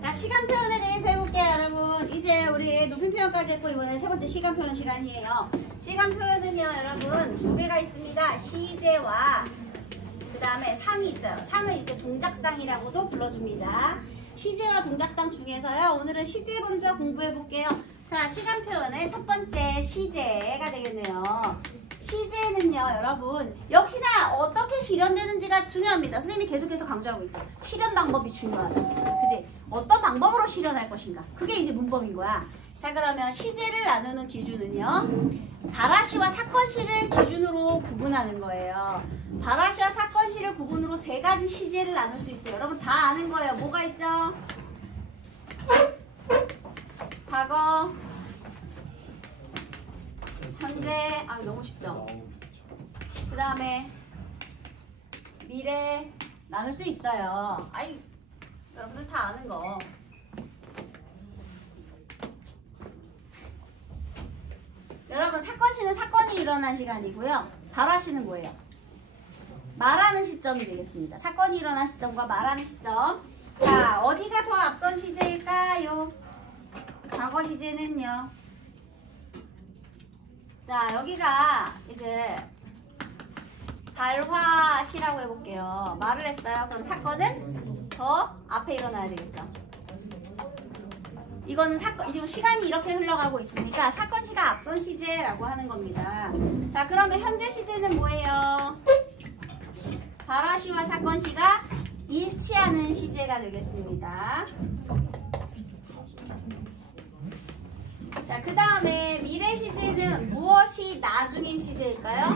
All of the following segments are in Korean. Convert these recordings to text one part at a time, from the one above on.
자, 시간 표현에 대해서 해볼게요, 여러분. 이제 우리 높임 표현까지 했고, 이번에 세 번째 시간 표현 시간이에요. 시간 표현은요, 여러분, 두 개가 있습니다. 시제와 그 다음에 상이 있어요. 상은 이제 동작상이라고도 불러줍니다. 시제와 동작상 중에서요, 오늘은 시제 먼저 공부해볼게요. 자, 시간 표현의 첫 번째 시제가 되겠네요. 시제는요, 여러분, 역시나 어떻게 실현되는지가 중요합니다. 선생님이 계속해서 강조하고 있죠. 실현 방법이 중요하다. 그지? 어떤 방법으로 실현할 것인가. 그게 이제 문법인 거야. 자, 그러면 시제를 나누는 기준은요, 발화시와 사건시를 기준으로 구분하는 거예요. 발화시와 사건시를 구분으로 세 가지 시제를 나눌 수 있어요. 여러분 다 아는 거예요. 뭐가 있죠? 과거, 현재, 너무 쉽죠? 그 다음에 미래 나눌 수 있어요. 여러분들 다 아는 거. 여러분, 사건시는 사건이 일어난 시간이고요. 발화시는 뭐예요? 말하는 시점이 되겠습니다. 사건이 일어난 시점과 말하는 시점. 자, 어디가 더 앞선 시제일까요? 과거 시제는요. 자, 여기가 이제 발화시라고 해볼게요. 말을 했어요. 그럼 사건은 더 앞에 일어나야 되겠죠. 이거는 지금 시간이 이렇게 흘러가고 있으니까 사건시가 앞선 시제라고 하는 겁니다. 자, 그러면 현재 시제는 뭐예요? 발화시와 사건시가 일치하는 시제가 되겠습니다. 자, 그 다음에 미래 시제는 무엇이 나중인 시제일까요?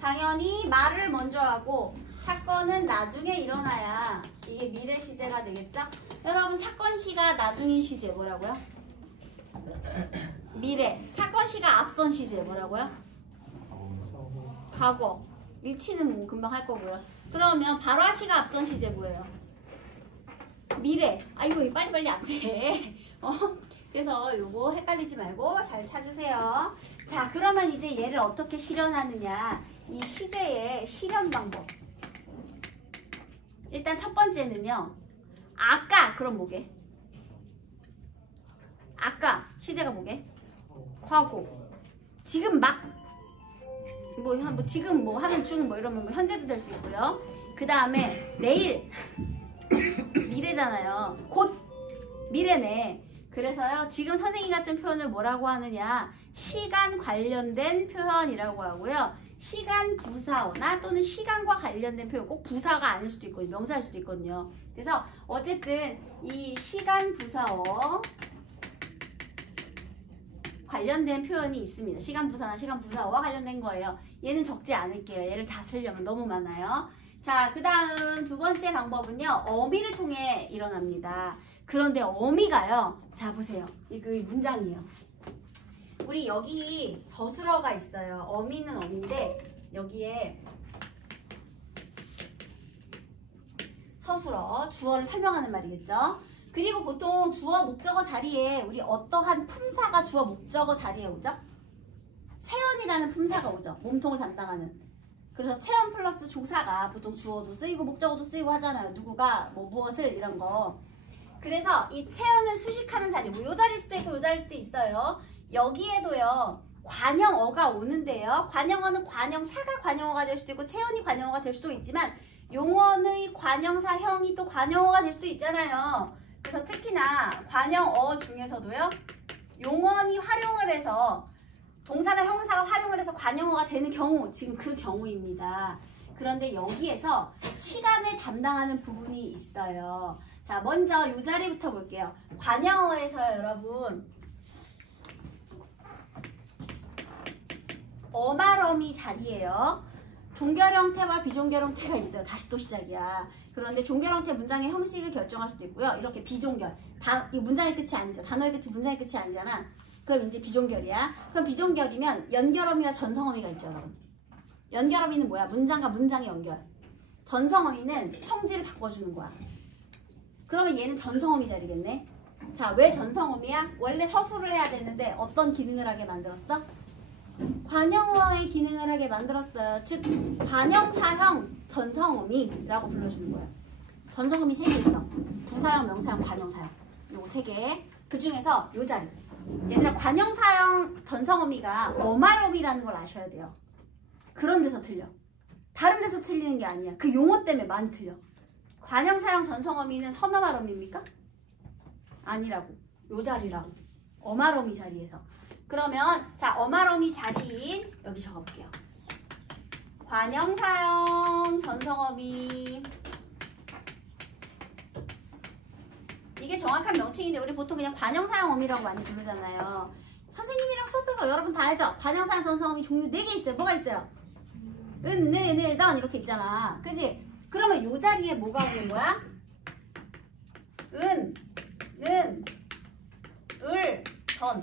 당연히 말을 먼저 하고 사건은 나중에 일어나야 이게 미래 시제가 되겠죠? 여러분, 사건시가 나중인 시제 뭐라고요? 미래. 사건시가 앞선 시제 뭐라고요? 과거. 일치는 뭐 금방 할 거고요. 그러면 발화시가 앞선 시제 뭐예요? 미래. 이거 빨리빨리 안 돼. 그래서 요거 헷갈리지 말고 잘 찾으세요. 자, 그러면 이제 얘를 어떻게 실현하느냐. 이 시제의 실현 방법. 일단 첫 번째는요. 그럼 뭐게? 아까 시제가 뭐게? 과거. 지금 지금 하는 중 이러면 현재도 될 수 있고요. 그 다음에 내일. 미래잖아요. 곧 미래네. 그래서요, 지금 선생님 같은 표현을 뭐라고 하느냐. 시간 관련된 표현이라고 하고요. 시간 부사어나 또는 시간과 관련된 표현, 꼭 부사가 아닐 수도 있거든요. 명사일 수도 있거든요. 그래서 어쨌든 이 시간 부사어 관련된 표현이 있습니다. 시간 부사나 시간 부사어와 관련된 거예요. 얘는 적지 않을게요. 얘를 다 쓰려면 너무 많아요. 자, 그 다음 두 번째 방법은요. 어미를 통해 일어납니다. 그런데 어미가요. 자, 보세요. 이거 문장이에요. 우리 여기 서술어가 있어요. 어미는 어미인데 여기에 서술어, 주어를 설명하는 말이겠죠. 그리고 보통 주어 목적어 자리에 우리 어떠한 품사가 주어 목적어 자리에 오죠? 체언이라는 품사가 오죠. 몸통을 담당하는. 그래서 체언 플러스 조사가 보통 주어도 쓰이고 목적어도 쓰이고 하잖아요. 누구가 무엇을 이런 거. 그래서 이 체언을 수식하는 자리, 요 자리일 수도 있고 요 자리일 수도 있어요. 여기에도요. 관형어가 오는데요. 관형어는 관형사가 관형어가 될 수도 있고 체언이 관형어가 될 수도 있지만 용언의 관형사형이 또 관형어가 될 수도 있잖아요. 그래서 특히나 관형어 중에서도요. 용언이 활용을 해서 동사나 형용사가 활용을 해서 관형어가 되는 경우, 지금 그 경우입니다. 그런데 여기에서 시간을 담당하는 부분이 있어요. 자, 먼저 이 자리부터 볼게요. 관형어에서요, 여러분. 어말어미 자리예요. 종결 형태와 비종결 형태가 있어요. 다시 또 시작이야. 그런데 종결 형태 문장의 형식을 결정할 수도 있고요. 이렇게 비종결. 이 문장의 끝이 아니죠. 단어의 끝이 문장의 끝이 아니잖아. 그럼 이제 비종결이야. 그럼 비종결이면 연결어미와 전성어미가 있죠, 여러분. 연결어미는 뭐야? 문장과 문장의 연결. 전성어미는 성질을 바꿔주는 거야. 그러면 얘는 전성어미 자리겠네. 자, 왜 전성어미야? 원래 서술을 해야 되는데 어떤 기능을 하게 만들었어? 관형어의 기능을 하게 만들었어요. 즉 관형사형 전성어미라고 불러주는 거예요. 전성음이 3개 있어. 부사형, 명사형, 관형사형. 요거 3개. 그 중에서 요 자리. 얘들아, 관형사형 전성어미가 어말어미라는 걸 아셔야 돼요. 그런 데서 틀려. 다른 데서 틀리는 게 아니야. 그 용어 때문에 많이 틀려. 관형사형 전성어미는 선어말어미입니까? 아니라고. 요 자리라고. 어말어미 자리에서. 그러면 자, 어말어미 자리인 여기 적어볼게요. 관형사형 전성어미. 이게 정확한 명칭인데 우리 보통 그냥 관형사형 어미라고 많이 부르잖아요. 선생님이랑 수업해서 여러분 다 알죠? 관형사형 전성어미 종류 4개 있어요. 뭐가 있어요? 은, 네, 늘, 던 이렇게 있잖아. 그치? 그러면 요 자리에 뭐가 오는 거야? 은, 는, 을, 던.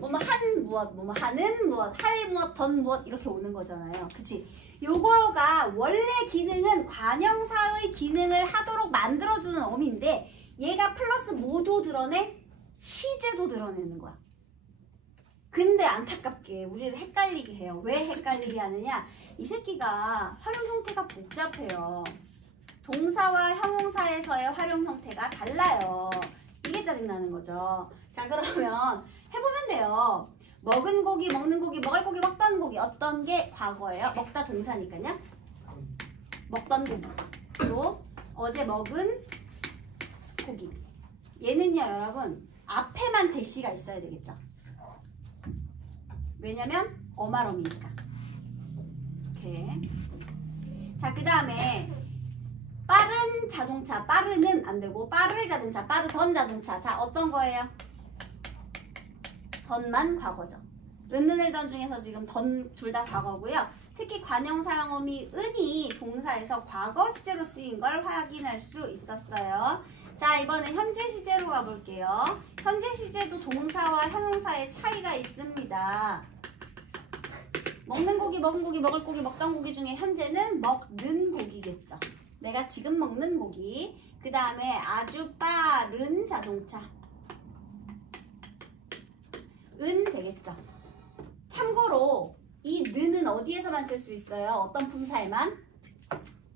뭐뭐 한 무엇, 뭐뭐 하는 무엇, 할 무엇, 던 무엇 이렇게 오는 거잖아요. 그치? 요거가 원래 기능은 관형사의 기능을 하도록 만들어주는 어미인데 얘가 플러스 뭐도 드러내? 시제도 드러내는 거야. 근데 안타깝게 우리를 헷갈리게 해요. 왜 헷갈리게 하느냐? 이 새끼가 활용 형태가 복잡해요. 동사와 형용사에서의 활용 형태가 달라요. 이게 짜증나는 거죠. 자, 그러면 해보면 돼요. 먹은 고기, 먹는 고기, 먹을 고기, 먹던 고기. 어떤 게 과거예요? 먹다 동사니까요. 먹던 고기. 또 어제 먹은 고기. 얘는요, 여러분 앞에만 대시가 있어야 되겠죠. 왜냐면 어말어미니까. 이렇게. 자, 그 다음에 빠른 자동차. 빠르는 안 되고 빠를 자동차, 빠르던 자동차. 자, 어떤 거예요? 던만 과거죠. 은을 던 중에서 지금 던 둘 다 과거고요. 특히 관형사형어미 은이 동사에서 과거 시제로 쓰인 걸 확인할 수 있었어요. 자, 이번엔 현재 시제로 가볼게요. 현재 시제도 동사와 형용사의 차이가 있습니다. 먹는 고기, 먹은 고기, 먹을 고기, 먹던 고기 중에 현재는 먹는 고기겠죠. 내가 지금 먹는 고기. 그 다음에 아주 빠른 자동차. 은 되겠죠. 참고로 이 는은 어디에서만 쓸 수 있어요? 어떤 품사에만?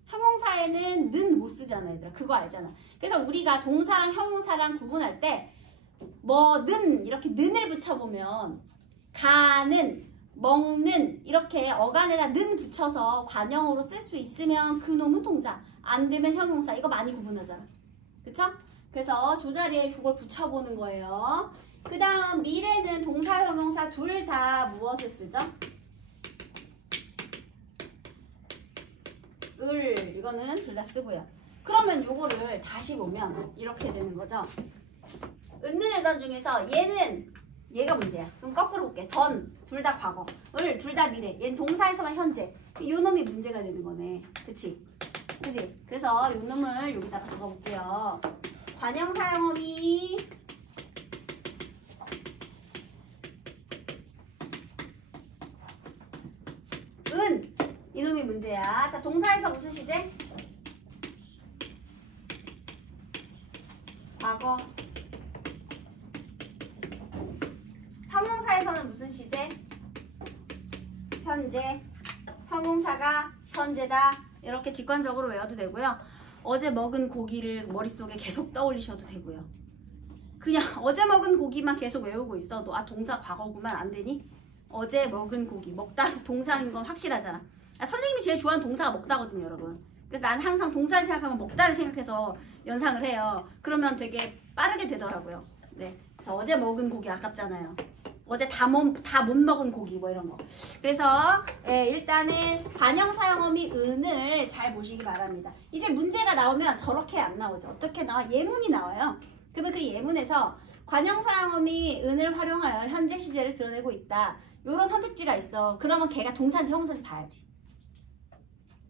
형용사에는 는 못 쓰잖아, 얘들아. 그거 알잖아. 그래서 우리가 동사랑 형용사랑 구분할 때 뭐는 이렇게 는을 붙여보면 가는, 먹는 이렇게 어간에다 는 붙여서 관형으로 쓸 수 있으면 그 놈은 동사, 안 되면 형용사. 이거 많이 구분하잖아. 그쵸? 그래서 조자리에 그걸 붙여보는 거예요. 그 다음 미래는 동사, 형용사 둘 다 무엇을 쓰죠? 을, 이거는 둘 다 쓰고요. 그러면 요거를 다시 보면 이렇게 되는 거죠. 은는 던 중에서 얘가 문제야. 그럼 거꾸로 볼게. 던, 둘 다 과거. 을, 둘 다 미래. 얘는 동사에서만 현재. 요 놈이 문제가 되는 거네. 그치? 그치? 그래서 요 놈을 여기다가 적어볼게요. 관형사형어미 은, 이놈이 문제야. 자, 동사에서 무슨 시제? 과거. 형용사에서는 무슨 시제? 현재. 형용사가 현재다. 이렇게 직관적으로 외워도 되고요. 어제 먹은 고기를 머릿속에 계속 떠올리셔도 되고요. 그냥 어제 먹은 고기만 계속 외우고 있어도 아, 동사 과거구만. 안 되니? 어제 먹은 고기. 먹다 동사인 건 확실하잖아. 선생님이 제일 좋아하는 동사가 먹다거든요, 여러분. 그래서 난 항상 동사를 생각하면 먹다를 생각해서 연상을 해요. 그러면 되게 빠르게 되더라고요. 네. 그래서 어제 먹은 고기 아깝잖아요. 어제 다 못 먹은 고기 뭐 이런 거. 그래서 일단은 관형사형어미 은을 잘 보시기 바랍니다. 이제 문제가 나오면 저렇게 안 나오죠. 어떻게 나와? 예문이 나와요. 그러면 그 예문에서 관형사형어미 은을 활용하여 현재 시제를 드러내고 있다. 요런 선택지가 있어. 그러면 걔가 동사인지 형용사인지 봐야지.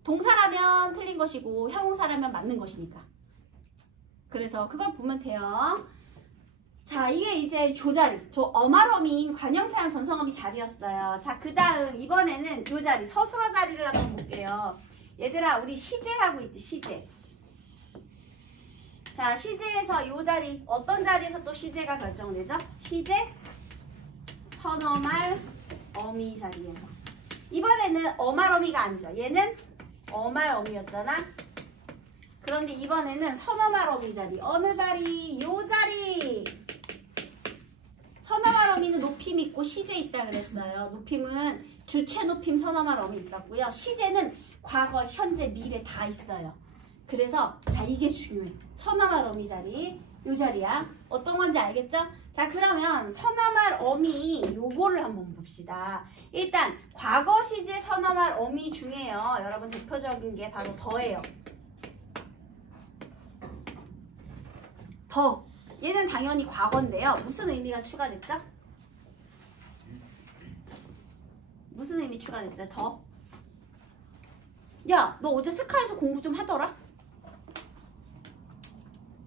동사라면 틀린 것이고 형용사라면 맞는 것이니까. 그래서 그걸 보면 돼요. 자, 이게 이제 조자리, 어말어미인 관형사형 전성어미 자리였어요. 자, 그 다음 이번에는 요 자리, 서술어 자리를 한번 볼게요. 얘들아, 우리 시제하고 있지, 시제. 자, 시제에서 요 자리, 어떤 자리에서 또 시제가 결정되죠? 시제, 선어말, 어미 자리에서. 이번에는 어말어미가 아니죠. 얘는 어말어미였잖아. 그런데 이번에는 선어말 어미 자리. 어느 자리? 요 자리. 선어말 어미는 높임 있고 시제 있다 그랬어요. 높임은 주체 높임 선어말 어미 있었고요. 시제는 과거, 현재, 미래 다 있어요. 그래서 자, 이게 중요해. 선어말 어미 자리. 요 자리야. 어떤 건지 알겠죠? 자, 그러면 선어말 어미 요거를 한번 봅시다. 일단 과거 시제 선어말 어미 중에요. 여러분 대표적인 게 바로 더예요. 더. 얘는 당연히 과거인데요. 무슨 의미가 추가됐죠? 무슨 의미 추가됐어요? 더? 야, 너 어제 스카에서 공부 좀 하더라?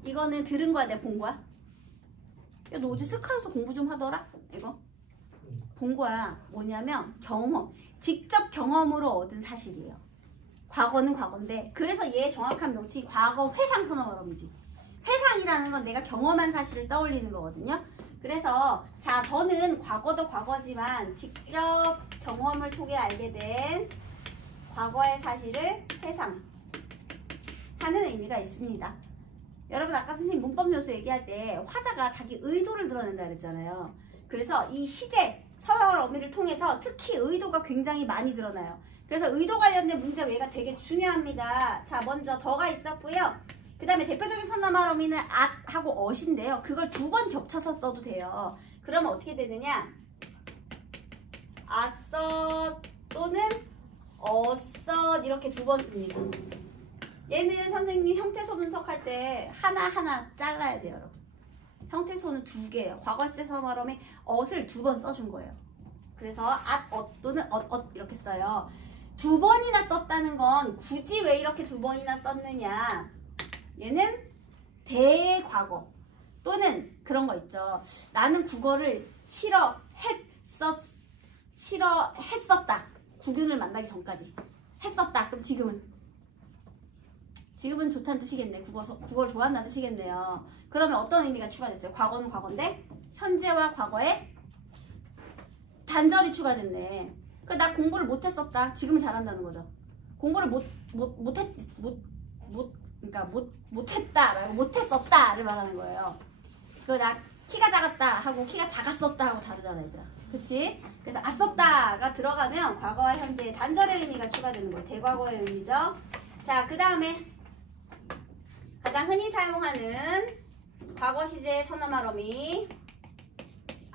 이거는 들은 거야, 내가 본 거야? 야, 너 어제 스카에서 공부 좀 하더라? 이거? 본 거야. 뭐냐면 경험. 직접 경험으로 얻은 사실이에요. 과거는 과거인데 그래서 얘의 정확한 명칭이 과거 회상 선어말 어미지. 회상이라는 건 내가 경험한 사실을 떠올리는 거거든요. 그래서 자, 더는 과거도 과거지만 직접 경험을 통해 알게 된 과거의 사실을 회상하는 의미가 있습니다. 여러분 아까 선생님 문법 요소 얘기할 때 화자가 자기 의도를 드러낸다 그랬잖아요. 그래서 이 시제 선어말 어미를 통해서 특히 의도가 굉장히 많이 드러나요. 그래서 의도 관련된 문제 외가 되게 중요합니다. 자, 먼저 더가 있었고요. 그 다음에 대표적인 선어말 어미는 at하고 ot인데요. 그걸 두 번 겹쳐서 써도 돼요. 그러면 어떻게 되느냐? asot 또는 asot 이렇게 두 번 씁니다. 얘는 선생님 형태소 분석할 때 하나하나 잘라야 돼요, 여러분. 형태소는 두 개예요. 과거 시제 선어말 어미 ot을 두 번 써준 거예요. 그래서 at 또는 ot 이렇게 써요. 두 번이나 썼다는 건 굳이 왜 이렇게 두 번이나 썼느냐? 얘는 대과거 또는 그런 거 있죠. 나는 국어를 싫어했었다. 국윤을 만나기 전까지 했었다. 그럼 지금은 좋다는 뜻이겠네. 국어를 좋아한다는 뜻이겠네요. 그러면 어떤 의미가 추가됐어요? 과거는 과거인데 현재와 과거에 단절이 추가됐네. 그러니까 나 공부를 못했었다. 지금은 잘한다는 거죠. 공부를 못했다라고 못했었다를 말하는 거예요. 나 키가 작았다 하고 키가 작았었다 하고 다르잖아, 얘들아. 그치? 그래서 as었다가 들어가면 과거와 현재의 단절의 의미가 추가되는 거예요. 대과거의 의미죠. 자, 그 다음에 가장 흔히 사용하는 과거 시제 선어말 어미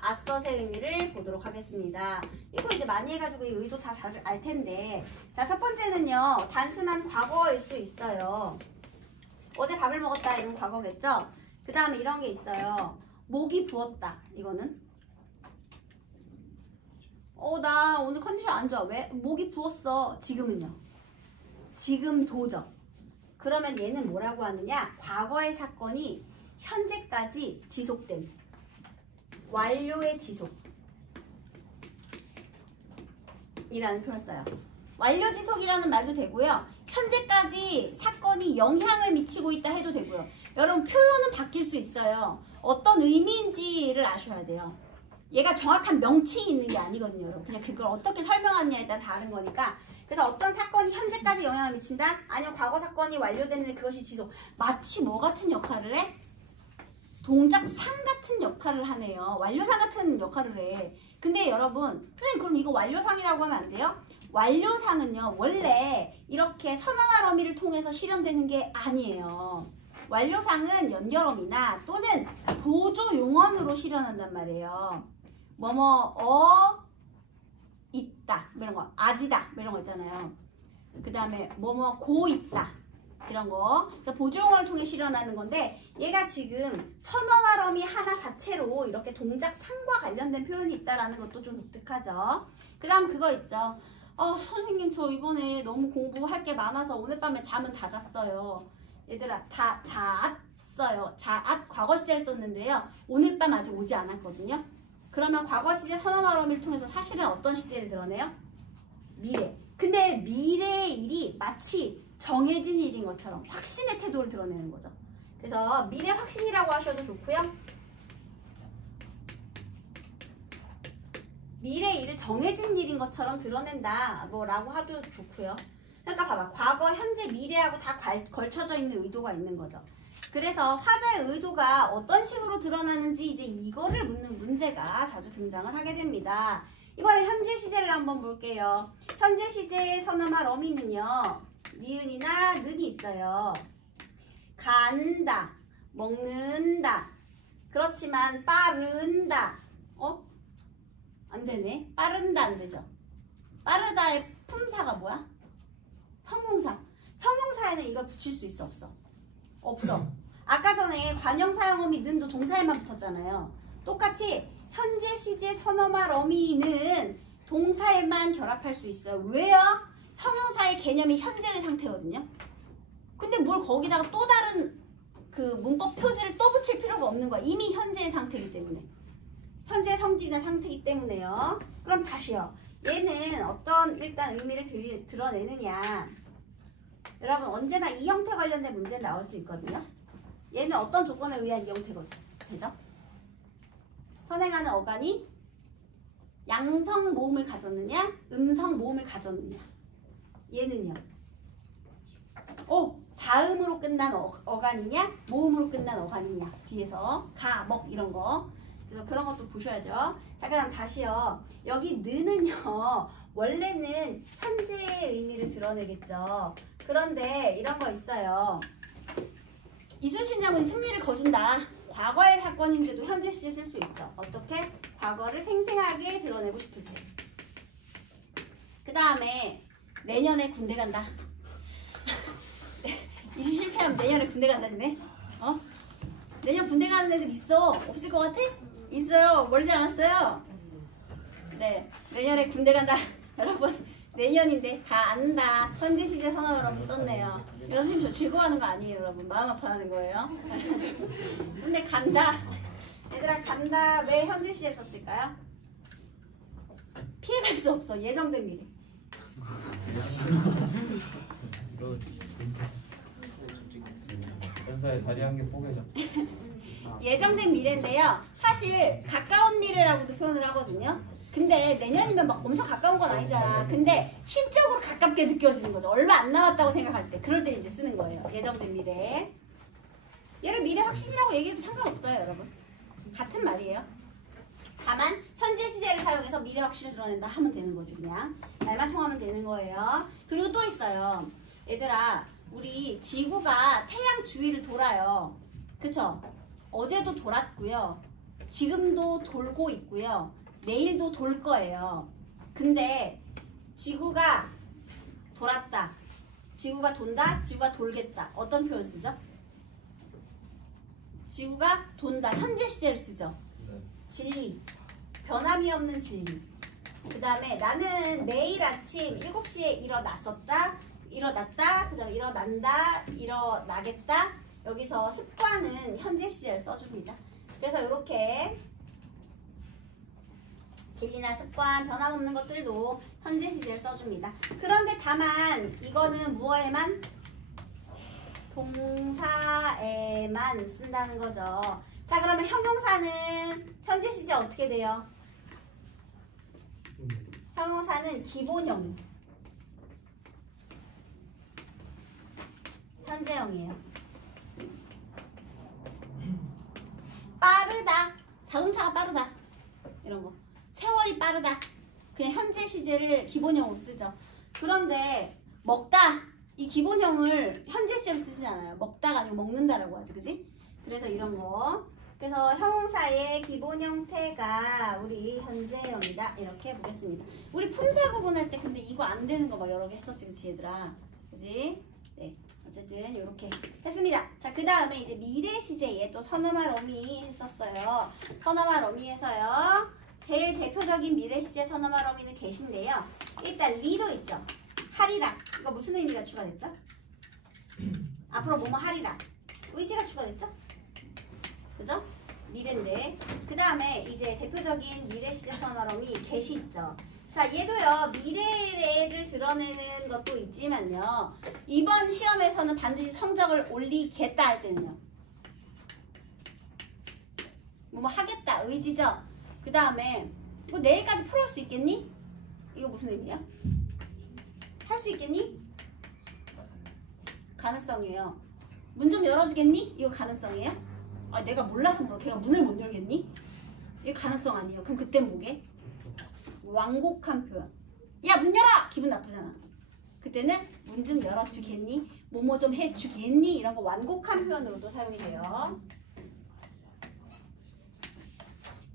asot의 의미를 보도록 하겠습니다. 이거 이제 많이 해가지고 이 의도 다 잘 알 텐데, 자, 첫 번째는요, 단순한 과거일 수 있어요. 어제 밥을 먹었다 이런 과거겠죠? 그 다음에 이런 게 있어요. 목이 부었다. 이거는 나 오늘 컨디션 안 좋아. 왜? 목이 부었어. 지금은요? 지금도죠. 그러면 얘는 뭐라고 하느냐? 과거의 사건이 현재까지 지속된 완료의 지속 이라는 표현을 써요. 완료 지속이라는 말도 되고요. 현재까지 사건이 영향을 미치고 있다 해도 되고요. 여러분 표현은 바뀔 수 있어요. 어떤 의미인지를 아셔야 돼요. 얘가 정확한 명칭이 있는 게 아니거든요, 여러분. 그냥 그걸 어떻게 설명하느냐에 따라 다른 거니까. 그래서 어떤 사건이 현재까지 영향을 미친다? 아니면 과거 사건이 완료됐는데 그것이 지속. 마치 뭐 같은 역할을 해? 동작상 같은 역할을 하네요. 완료상 같은 역할을 해. 근데 여러분, 선생님 그럼 이거 완료상이라고 하면 안 돼요? 완료상은요, 원래 이렇게 선어말 어미를 통해서 실현되는 게 아니에요. 완료상은 연결어미나 또는 보조 용언으로 실현한단 말이에요. 있다, 뭐 이런 거, 아지다, 뭐 이런 거 있잖아요. 그 다음에 고 있다, 이런 거. 그러니까 보조 용언을 통해 실현하는 건데, 얘가 지금 선어말 어미 하나 자체로 이렇게 동작상과 관련된 표현이 있다라는 것도 좀 독특하죠. 그 다음 그거 있죠. 선생님 저 이번에 너무 공부할 게 많아서 오늘 밤에 잠은 다 잤어요. 얘들아 다 잤어요. 과거 시제를 썼는데요. 오늘 밤 아직 오지 않았거든요. 그러면 과거 시제 선어말 어미를 통해서 사실은 어떤 시제를 드러내요? 미래. 근데 미래의 일이 마치 정해진 일인 것처럼 확신의 태도를 드러내는 거죠. 그래서 미래 확신이라고 하셔도 좋고요. 미래 일을 정해진 일인 것처럼 드러낸다 라고 하도 좋고요. 그러니까 봐봐. 과거, 현재, 미래하고 다 걸쳐져 있는 의도가 있는 거죠. 그래서 화자의 의도가 어떤 식으로 드러나는지 이제 이거를 묻는 문제가 자주 등장을 하게 됩니다. 이번에 현재 시제를 한번 볼게요. 현재 시제의 선어말 어미는요. 니은이나 는이 있어요. 간다, 먹는다. 그렇지만 빠른다. 안 되네. 빠른다 안 되죠. 빠르다의 품사가 뭐야? 형용사. 형용사에는 이걸 붙일 수 있어 없어? 없어. 아까 전에 관형사형어미 는도 동사에만 붙었잖아요. 똑같이 현재 시제 선어말 어미는 동사에만 결합할 수 있어요. 왜요? 형용사의 개념이 현재의 상태거든요. 근데 뭘 거기다가 또 다른 그 문법 표지를 또 붙일 필요가 없는 거야. 이미 현재의 상태이기 때문에. 현재 성질이나 상태이기 때문에요. 그럼 다시요. 얘는 어떤 일단 의미를 드러내느냐. 여러분 언제나 이 형태 관련된 문제 나올 수 있거든요. 얘는 어떤 조건에 의한 이 형태가 되죠? 선행하는 어간이 양성 모음을 가졌느냐, 음성 모음을 가졌느냐. 얘는요. 자음으로 끝난 어간이냐, 모음으로 끝난 어간이냐. 뒤에서 가, 먹 이런 거. 그래서 그런 것도 보셔야죠. 자, 그다음 다시요. 여기 는은요. 원래는 현재의 의미를 드러내겠죠. 그런데 이런 거 있어요. 이순신장군이 승리를 거둔다. 과거의 사건인데도 현재 시제 쓸 수 있죠. 어떻게? 과거를 생생하게 드러내고 싶을 때. 그 다음에 내년에 군대 간다. 이 실패하면 내년에 군대 간다니네. 내년 군대 가는 애들 있어. 없을 것 같아? 있어요. 멀지 않았어요. 네, 내년에 군대 간다. 여러분 내년인데 다 안다. 현재 시제 선언으로 썼네요. 이런 선생님 저 즐거워하는 거 아니에요. 여러분 마음 아파하는 거예요. 근데 간다. 얘들아 간다. 왜 현재 시제를 썼을까요? 피해갈 수 없어. 예정된 미래. 연사에 다리 한 개 뽀개져. 예정된 미래인데요. 사실 가까운 미래라고도 표현을 하거든요. 근데 내년이면 막 엄청 가까운 건 아니잖아. 근데 심적으로 가깝게 느껴지는 거죠. 얼마 안 남았다고 생각할 때. 그럴 때 이제 쓰는 거예요. 예정된 미래. 얘를 미래 확신이라고 얘기해도 상관없어요, 여러분. 같은 말이에요. 다만 현재 시제를 사용해서 미래 확신을 드러낸다 하면 되는 거지. 그냥 말만 통하면 되는 거예요. 그리고 또 있어요. 얘들아, 우리 지구가 태양 주위를 돌아요. 그쵸? 어제도 돌았고요. 지금도 돌고 있고요. 내일도 돌 거예요. 근데 지구가 돌았다. 지구가 돈다. 지구가 돌겠다. 어떤 표현 쓰죠? 지구가 돈다. 현재 시제를 쓰죠. 진리. 변함이 없는 진리. 그 다음에 나는 매일 아침 7시에 일어났다. 그 다음에 일어난다. 일어나겠다. 여기서 습관은 현재 시제를 써줍니다. 그래서 이렇게 진리나 습관, 변함없는 것들도 현재 시제를 써줍니다. 그런데 다만 이거는 무어에만? 동사에만 쓴다는 거죠. 자, 그러면 형용사는 현재 시제 어떻게 돼요? 형용사는 기본형. 현재형이에요. 빠르다. 자동차가 빠르다. 이런 거. 세월이 빠르다. 그냥 현재 시제를 기본형으로 쓰죠. 그런데 먹다. 이 기본형을 현재 시제로 쓰지 않아요. 먹다가 아니고 먹는다라고 하지. 그지? 그래서 이런 거. 그래서 형용사의 기본 형태가 우리 현재형이다. 이렇게 보겠습니다. 우리 품사 구분할 때 근데 이거 안 되는 거 막 여러 개 했었지. 그치 얘들아? 그지? 네. 어쨌든 이렇게 했습니다. 자, 그 다음에 이제 미래 시제에 또 선어말 어미 했었어요. 선어말 어미에서요. 제일 대표적인 미래 시제 선어말 어미는 계신데요. 일단 리도 있죠. 하리라. 이거 무슨 의미가 추가됐죠? 앞으로 뭐뭐 하리라. 의지가 추가됐죠? 그죠? 미래인데. 그 다음에 이제 대표적인 미래 시제 선어말 어미 계시 있죠. 자, 얘도요. 미래를 드러내는 것도 있지만요. 이번 시험에서는 반드시 성적을 올리겠다 할 때는요. 뭐 하겠다. 의지죠. 그 다음에 뭐 내일까지 풀어올 수 있겠니? 이거 무슨 의미야? 할 수 있겠니? 가능성이에요. 문 좀 열어주겠니? 이거 가능성이에요? 아 내가 몰라서 뭐 걔가 문을 못 열겠니? 이거 가능성 아니에요. 그럼 그땐 뭐게? 완곡한 표현. 야 문 열어! 기분 나쁘잖아. 그때는 문 좀 열어주겠니? 뭐뭐 좀 해주겠니? 이런 거 완곡한 표현으로도 사용이 돼요.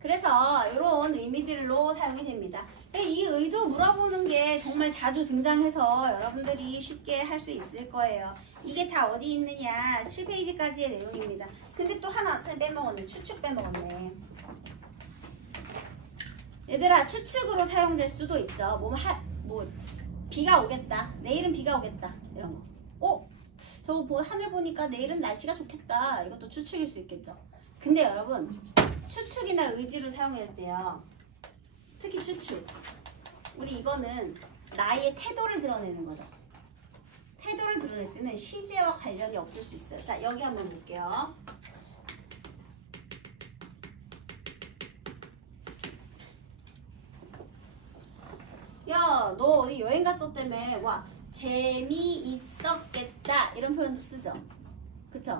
그래서 이런 의미들로 사용이 됩니다. 이 의도 물어보는 게 정말 자주 등장해서 여러분들이 쉽게 할 수 있을 거예요. 이게 다 어디 있느냐? 7페이지까지의 내용입니다. 근데 또 하나 빼먹었네. 추측 빼먹었네. 얘들아 추측으로 사용될 수도 있죠. 뭐 비가 오겠다. 내일은 비가 오겠다. 이런 거. 저거 하늘 보니까 내일은 날씨가 좋겠다. 이것도 추측일 수 있겠죠. 근데 여러분 추측이나 의지를 사용할 때요. 특히 추측. 우리 이거는 나의 태도를 드러내는 거죠. 태도를 드러낼 때는 시제와 관련이 없을 수 있어요. 자, 여기 한번 볼게요. 야, 너 어디 여행 갔었다며. 와, 재미있었겠다. 이런 표현도 쓰죠. 그쵸?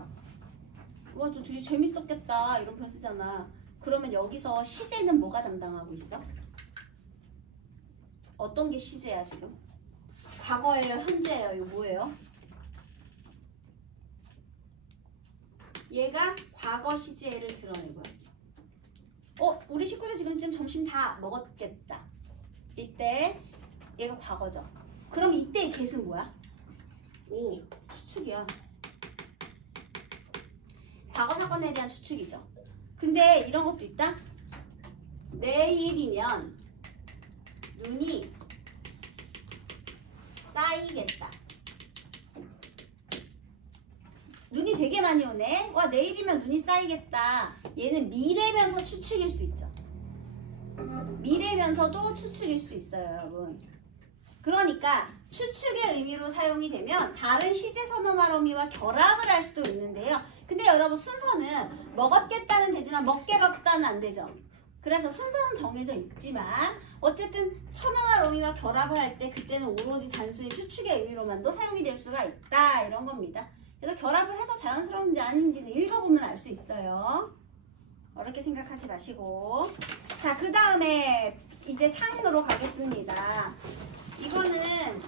와, 너 되게 재밌었겠다. 이런 표현 쓰잖아. 그러면 여기서 시제는 뭐가 담당하고 있어? 어떤 게 시제야 지금? 과거예요? 현재예요? 이거 뭐예요? 얘가 과거 시제를 드러내고요. 우리 식구들 지금 점심 다 먹었겠다. 이때 얘가 과거죠. 그럼 이때의 get은 뭐야? 추측이야. 과거 사건에 대한 추측이죠. 근데 이런 것도 있다. 내일이면 눈이 쌓이겠다. 눈이 되게 많이 오네. 와, 내일이면 눈이 쌓이겠다. 얘는 미래면서 추측일 수 있죠. 미래면서도 추측일 수 있어요, 여러분. 그러니까 추측의 의미로 사용이 되면 다른 시제 선어말어미와 결합을 할 수도 있는데요. 근데 여러분 순서는 먹었겠다는 되지만 먹겠다는 안 되죠. 그래서 순서는 정해져 있지만 어쨌든 선어와 어미와 결합을 할 때 그때는 오로지 단순히 추측의 의미로만도 사용이 될 수가 있다. 이런 겁니다. 그래서 결합을 해서 자연스러운지 아닌지는 읽어보면 알 수 있어요. 어렵게 생각하지 마시고. 자, 그 다음에 이제 상으로 가겠습니다. 이거는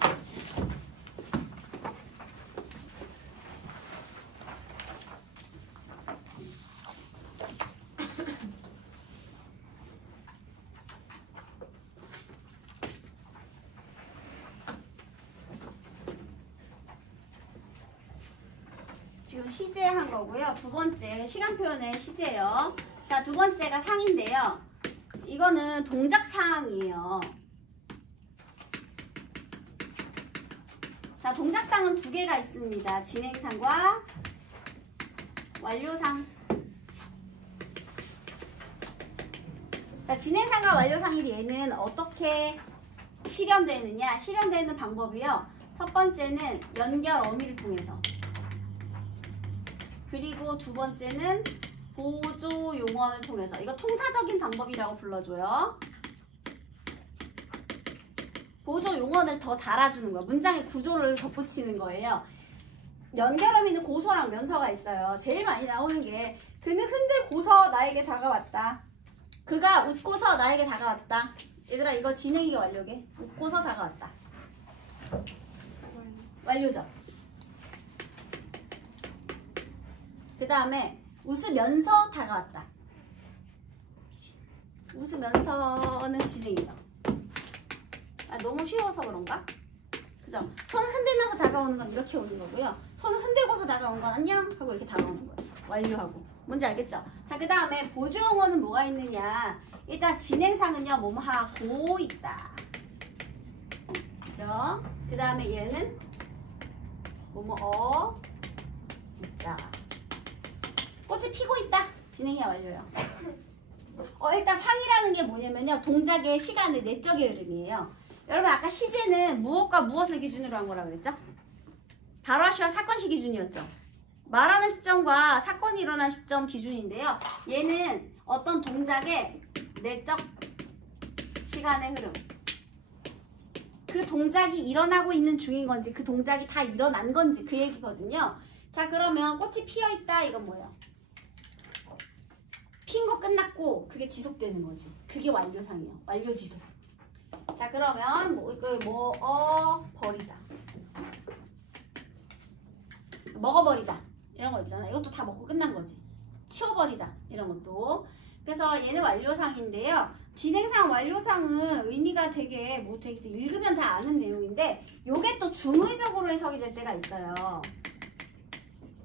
지금 시제한 거고요. 두 번째 시간 표현의 시제요. 자, 두 번째가 상인데요. 이거는 동작상이에요. 자, 동작상은 두 개가 있습니다. 진행상과 완료상. 자, 진행상과 완료상이 얘는 어떻게 실현되느냐? 실현되는 방법이요. 첫 번째는 연결 어미를 통해서. 그리고 두 번째는 보조 용언을 통해서. 이거 통사적인 방법이라고 불러줘요. 보조 용언을 더 달아주는 거예요. 문장의 구조를 덧붙이는 거예요. 연결어미는 고서랑 면서가 있어요. 제일 많이 나오는 게 그는 흔들고서 나에게 다가왔다. 그가 웃고서 나에게 다가왔다. 얘들아 이거 진행이가 완료게. 웃고서 다가왔다. 완료죠. 그 다음에 웃으면서 다가왔다. 웃으면서는 진행이죠. 아, 너무 쉬워서 그런가? 그죠? 손을 흔들면서 다가오는 건 이렇게 오는 거고요. 손을 흔들고서 다가온 건 안녕 하고 이렇게 다가오는 거예요. 완료하고. 뭔지 알겠죠? 자, 그 다음에 보조용어는 뭐가 있느냐? 일단 진행상은요, 뭐뭐 하고 있다. 그죠? 그 다음에 얘는 뭐뭐 있다. 꽃이 피고 있다. 진행이야, 완료요. 일단 상이라는 게 뭐냐면요. 동작의 시간의 내적의 흐름이에요. 여러분 아까 시제는 무엇과 무엇을 기준으로 한 거라고 그랬죠? 발화시와 사건시 기준이었죠. 말하는 시점과 사건이 일어난 시점 기준인데요. 얘는 어떤 동작의 내적 시간의 흐름. 그 동작이 일어나고 있는 중인 건지 그 동작이 다 일어난 건지 그 얘기거든요. 자, 그러면 꽃이 피어 있다. 이건 뭐예요? 핀 거 끝났고 그게 지속되는 거지. 그게 완료상이에요. 완료 지속. 자, 그러면 버리다. 먹어버리다. 이런 거 있잖아. 이것도 다 먹고 끝난 거지. 치워버리다. 이런 것도. 그래서 얘는 완료상인데요. 진행상, 완료상은 의미가 되게 되게 읽으면 다 아는 내용인데 요게 또 중의적으로 해석이 될 때가 있어요.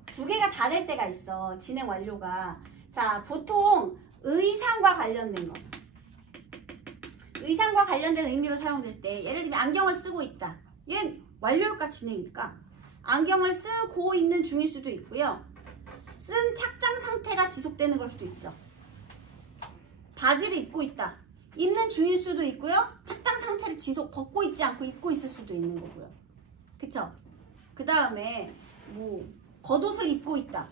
두 개가 다 될 때가 있어. 진행, 완료가. 자, 보통 의상과 관련된 거. 의상과 관련된 의미로 사용될 때 예를 들면 안경을 쓰고 있다. 얘는 완료효과 진행이니까 안경을 쓰고 있는 중일 수도 있고요. 쓴 착장 상태가 지속되는 걸 수도 있죠. 바지를 입고 있다. 입는 중일 수도 있고요. 착장 상태를 벗고 있지 않고 입고 있을 수도 있는 거고요. 그쵸? 그 다음에 겉옷을 입고 있다.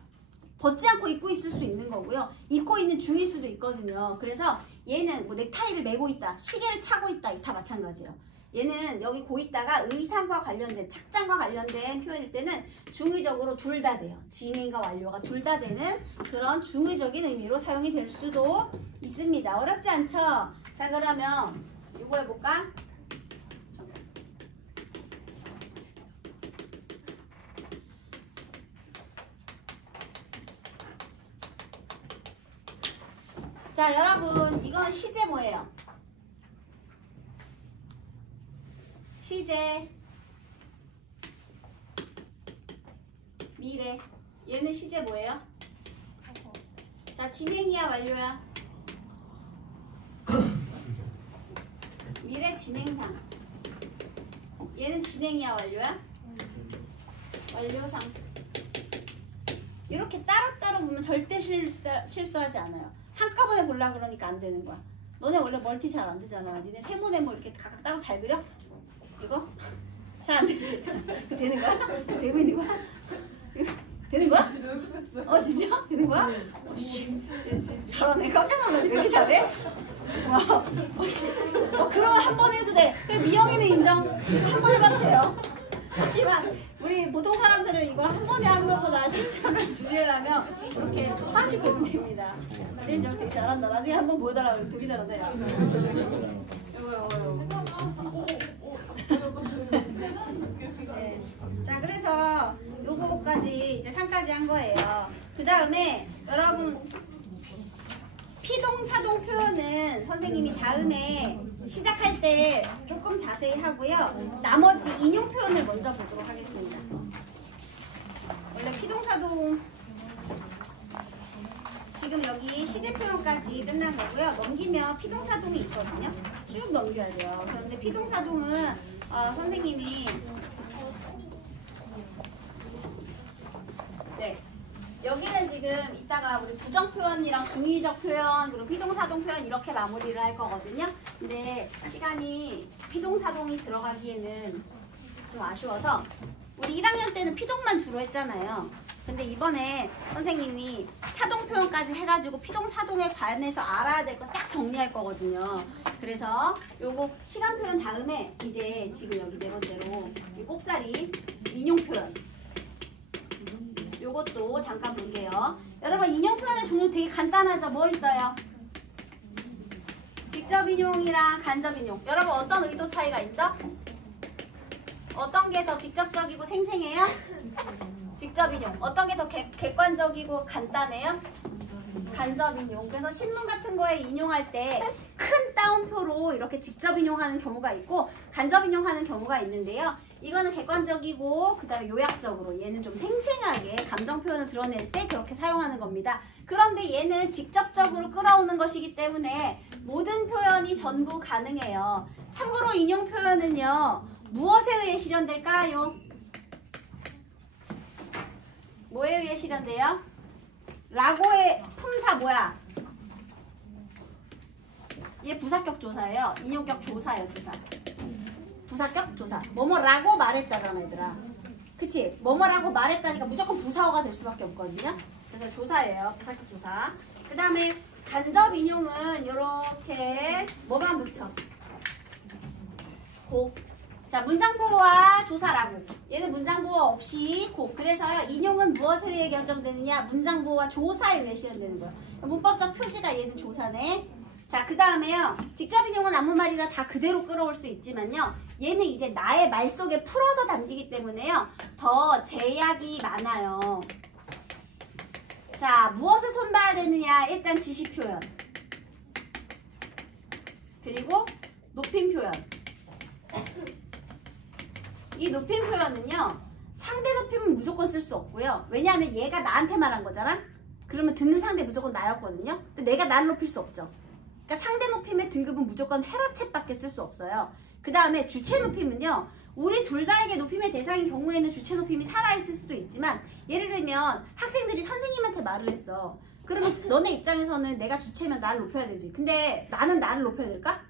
벗지 않고 입고 있을 수 있는 거고요. 입고 있는 중일 수도 있거든요. 그래서 얘는 넥타이를 매고 있다. 시계를 차고 있다. 다 마찬가지예요. 얘는 여기 고 있다가 의상과 관련된 착장과 관련된 표현일 때는 중의적으로 둘 다 돼요. 진행과 완료가 둘 다 되는 그런 중의적인 의미로 사용이 될 수도 있습니다. 어렵지 않죠? 자, 그러면 이거 해볼까? 자, 여러분, 이건 시제 뭐예요? 시제, 미래. 얘는 시제 뭐예요? 자, 진행이야, 완료야? 미래 진행상. 얘는 진행이야, 완료야? 완료상. 이렇게 따로따로 보면 절대 실수하지 않아요. 한꺼번에 보려고 그러니까 안 되는 거야. 너네 원래 멀티 잘 안 되잖아. 니네 세모네모 이렇게 각각 따로 잘 그려? 이거? 잘 안 되지? 되는 거야? 되고 있는 거야? 되는 거야? 진짜? 되는 거야? 잘하네. 깜짝 놀랐네. 왜 이렇게 잘해? 그러면 한 번 해도 돼. 미영이는 인정. 한 번 해봐도 돼요. 하지만 우리 보통 사람들은 이거 한 번에 하는 것보다 실수를 줄이려면 이렇게 하나씩 보면 됩니다. 진짜 되게 잘한다. 나중에 한 번 보여달라 그러면 되게 잘한다. 야. 네. 자, 그래서 요거까지 이제 3까지 한 거예요. 그 다음에 여러분 피동사동 표현은 선생님이 다음에 시작할 때 조금 자세히 하고요. 나머지 인용 표현을 먼저 보도록 하겠습니다. 원래 피동사동 지금 여기 시제 표현까지 끝난 거고요. 넘기면 피동사동이 있거든요. 쭉 넘겨야 돼요. 그런데 피동사동은 선생님이 여기는 지금 이따가 우리 부정 표현이랑 중의적 표현 그리고 피동사동 표현 이렇게 마무리를 할 거거든요. 근데 시간이 피동사동이 들어가기에는 좀 아쉬워서 우리 1학년 때는 피동만 주로 했잖아요. 근데 이번에 선생님이 사동 표현까지 해가지고 피동사동에 관해서 알아야 될 거 싹 정리할 거거든요. 그래서 요거 시간 표현 다음에 이제 지금 여기 네 번째로 이 꼽사리 인용 표현 요것도 잠깐 볼게요. 여러분 인용 표현의 종류 되게 간단하죠? 뭐 있어요? 직접 인용이랑 간접 인용. 여러분 어떤 의도 차이가 있죠? 어떤 게 더 직접적이고 생생해요? 직접 인용. 어떤 게 더 객관적이고 간단해요? 간접 인용. 그래서 신문 같은 거에 인용할 때 큰 따옴표로 이렇게 직접 인용하는 경우가 있고 간접 인용하는 경우가 있는데요. 이거는 객관적이고 그 다음에 요약적으로 얘는 좀 생생하게 감정 표현을 드러낼 때 그렇게 사용하는 겁니다. 그런데 얘는 직접적으로 끌어오는 것이기 때문에 모든 표현이 전부 가능해요. 참고로 인용 표현은요. 무엇에 의해 실현될까요? 뭐에 의해 실현돼요? 라고의 품사 뭐야? 얘 부사격 조사예요. 인용격 조사예요. 조사. 부사격 조사. 뭐뭐라고 말했다잖아 얘들아. 그치? 뭐뭐라고 말했다니까 무조건 부사어가 될 수밖에 없거든요. 그래서 조사예요. 부사격 조사. 그 다음에 간접 인용은 이렇게 뭐만 붙여? 자, 문장보호와 조사라고. 얘는 문장보호 없이 고. 그래서요, 인용은 무엇에 의해 결정되느냐? 문장보호와 조사에 의해 실현되는 거예요. 문법적 표지가 얘는 조사네. 자, 그 다음에요. 직접 인용은 아무 말이나 다 그대로 끌어올 수 있지만요. 얘는 이제 나의 말 속에 풀어서 담기기 때문에요. 더 제약이 많아요. 자, 무엇을 손봐야 되느냐? 일단 지시 표현. 그리고 높임 표현. 이 높임 표현은요. 상대 높임은 무조건 쓸 수 없고요. 왜냐하면 얘가 나한테 말한 거잖아. 그러면 듣는 상대 무조건 나였거든요. 근데 내가 나를 높일 수 없죠. 그러니까 상대 높임의 등급은 무조건 헤라챗밖에 쓸 수 없어요. 그 다음에 주체 높임은요. 우리 둘 다에게 높임의 대상인 경우에는 주체 높임이 살아있을 수도 있지만 예를 들면 학생들이 선생님한테 말을 했어. 그러면 너네 입장에서는 내가 주체면 나를 높여야 되지. 근데 나는 나를 높여야 될까?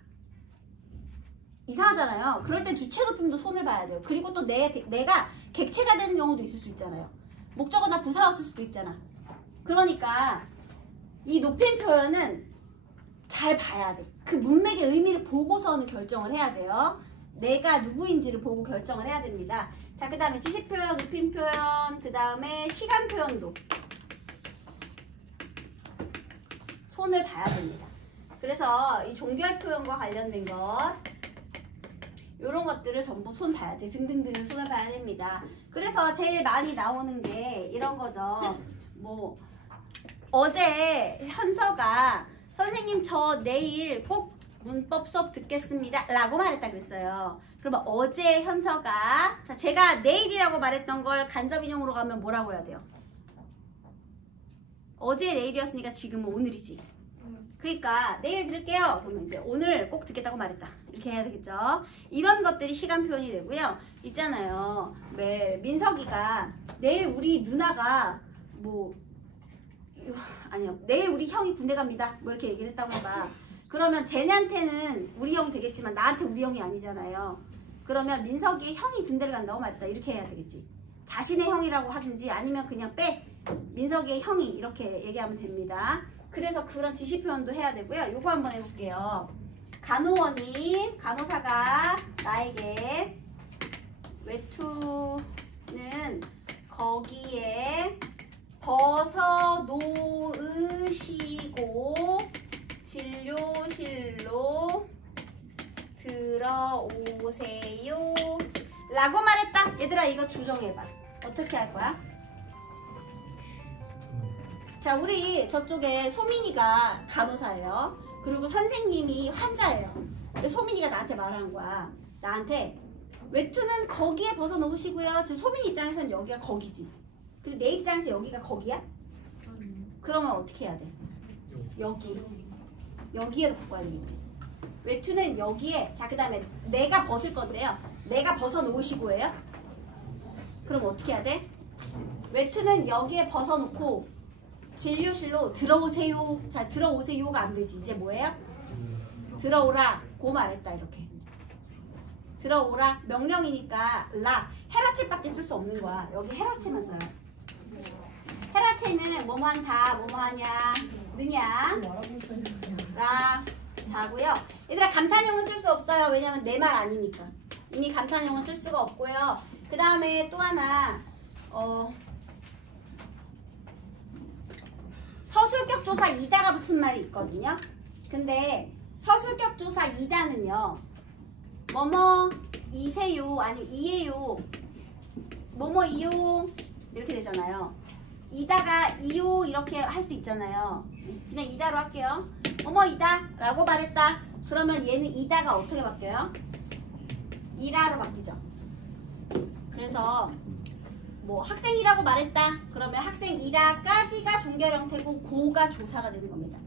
이상하잖아요. 그럴 땐 주체 높임도 손을 봐야 돼요. 그리고 또 내가 객체가 되는 경우도 있을 수 있잖아요. 목적어나 부사였을 수도 있잖아. 그러니까 이 높임 표현은 잘 봐야 돼. 그 문맥의 의미를 보고서는 결정을 해야 돼요. 내가 누구인지를 보고 결정을 해야 됩니다. 자, 그 다음에 지시 표현, 높임 표현, 그 다음에 시간 표현도 손을 봐야 됩니다. 그래서 이 종결 표현과 관련된 것 이런 것들을 전부 손 봐야 돼. 등등등을 손을 봐야 됩니다. 그래서 제일 많이 나오는 게 이런 거죠. 뭐 어제 현서가 선생님 저 내일 꼭 문법 수업 듣겠습니다 라고 말했다 그랬어요. 그러면 어제 현서가 자 제가 내일이라고 말했던 걸 간접인용으로 가면 뭐라고 해야 돼요? 어제 내일이었으니까 지금은 오늘이지. 그러니까 내일 들을게요. 그러면 이제 오늘 꼭 듣겠다고 말했다. 이렇게 해야 되겠죠. 이런 것들이 시간 표현이 되고요. 있잖아요. 민석이가 내일 우리 누나가 뭐 아니요. 내일 우리 형이 군대 갑니다. 뭐 이렇게 얘기를 했다고 해봐. 그러면 쟤네한테는 우리 형 되겠지만 나한테 우리 형이 아니잖아요. 그러면 민석이의 형이 군대를 간다고 말했다. 이렇게 해야 되겠지. 자신의 형이라고 하든지 아니면 그냥 민석이의 형이 이렇게 얘기하면 됩니다. 그래서 그런 지시 표현도 해야 되고요. 요거 한번 해볼게요. 간호사가 나에게 외투는 거기에 벗어놓으시고 진료실로 들어오세요 라고 말했다. 얘들아 이거 조정해봐. 어떻게 할 거야? 자, 우리 저쪽에 소민이가 간호사예요. 그리고 선생님이 환자예요. 근데 소민이가 나한테 말하는 거야. 나한테 외투는 거기에 벗어놓으시고요. 지금 소민 입장에서는 여기가 거기지. 근데 내 입장에서 여기가 거기야? 그러면 어떻게 해야 돼? 여기에 바꿔야 되겠지. 외투는 여기에. 자, 그 다음에 내가 벗을 건데요. 내가 벗어놓으시고예요. 그럼 어떻게 해야 돼? 외투는 여기에 벗어놓고 진료실로 들어오세요. 자, 들어오세요가 안 되지. 이제 뭐예요? 들어오라. 고 말했다. 이렇게. 들어오라. 명령이니까 헤라체밖에 쓸 수 없는 거야. 여기 헤라체만 써요. 헤라체는 뭐뭐한다. 뭐뭐하냐. 느냐. 라. 자고요. 얘들아 감탄형은 쓸 수 없어요. 왜냐면 내 말 아니니까. 이미 감탄형은 쓸 수가 없고요. 그 다음에 또 하나 서술격 조사 이다가 붙은 말이 있거든요. 근데 서술격 조사 이다는요. 뭐뭐 이세요 아니면 이에요 뭐뭐 이요 이렇게 되잖아요. 이다가 이요 이렇게 할 수 있잖아요. 그냥 이다로 할게요. 뭐뭐 이다 라고 말했다. 그러면 얘는 이다가 어떻게 바뀌어요? 이라로 바뀌죠. 그래서 뭐 학생이라고 말했다. 그러면 학생이라까지가 종결 형태고 고가 조사가 되는 겁니다.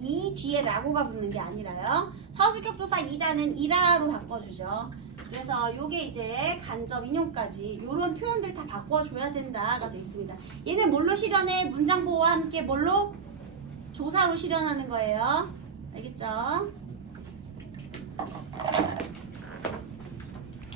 이 뒤에 라고가 붙는 게 아니라요. 서술격 조사 이다는 이라로 바꿔주죠. 그래서 요게 이제 간접 인용까지 요런 표현들 다 바꿔줘야 된다가 돼 있습니다. 얘는 뭘로 실현해? 문장 보호와 함께 뭘로? 조사로 실현하는 거예요. 알겠죠?